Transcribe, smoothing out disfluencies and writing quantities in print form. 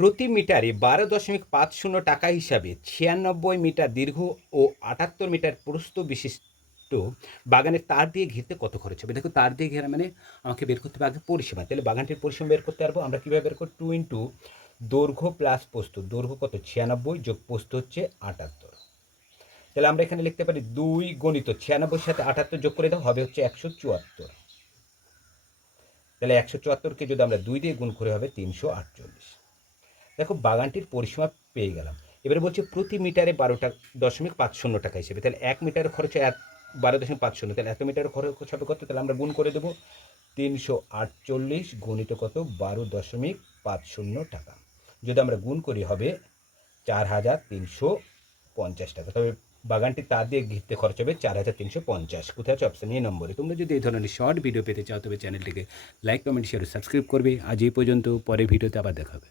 প্রতি মিটারে 12.50 টাকা হিসাবে 96 মিটার দীর্ঘ ও 78 মিটার প্রস্থ বিশিষ্ট বাগানের তার দিয়ে ঘিরতে কত খরচ হবে? দেখো, তার দিয়ে ঘেরা মানে আমাকে বের করতে হবে আগে পরিসীমা। তাহলে বাগানটির পরিসীমা বের করতে পারবো আমরা কীভাবে বের করব? 2 ইন্টু দৈর্ঘ্য প্লাস প্রস্থ। দৈর্ঘ্য কত? 96 যোগ প্রস্থ হচ্ছে 78। তাহলে আমরা এখানে লিখতে পারি 2 গণিত 96 সাথে 78 যোগ করে দাও, হবে হচ্ছে 174। তাহলে 174কে যদি আমরা 2 দিয়ে গুণ করে হবে 348। দেখো, বাগানটির পরিসীমা পেয়ে গেলাম। এবারে বলছে প্রতি মিটারে 12.50 টাকা হিসেবে। তাহলে 1 মিটারের খরচ 12.50, তাহলে এত মিটারের খরচ হবে কত? তাহলে আমরা গুণ করে দেবো 348 গুণিত কত? 12.50 টাকা। যদি আমরা গুণ করি হবে 4350 টাকা। তবে বাগানটি তার দিয়ে ঘিরতে খরচ হবে 4350। কোথায় আছে? অপশান এ নম্বরে। তোমরা যদি এই ধরনের শর্ট ভিডিও পেতে চাও তবে চ্যানেলটিকে লাইক, কমেন্ট, শেয়ার ও সাবস্ক্রাইব করবে। আজ এই পর্যন্ত, পরের ভিডিওতে আবার দেখা হবে।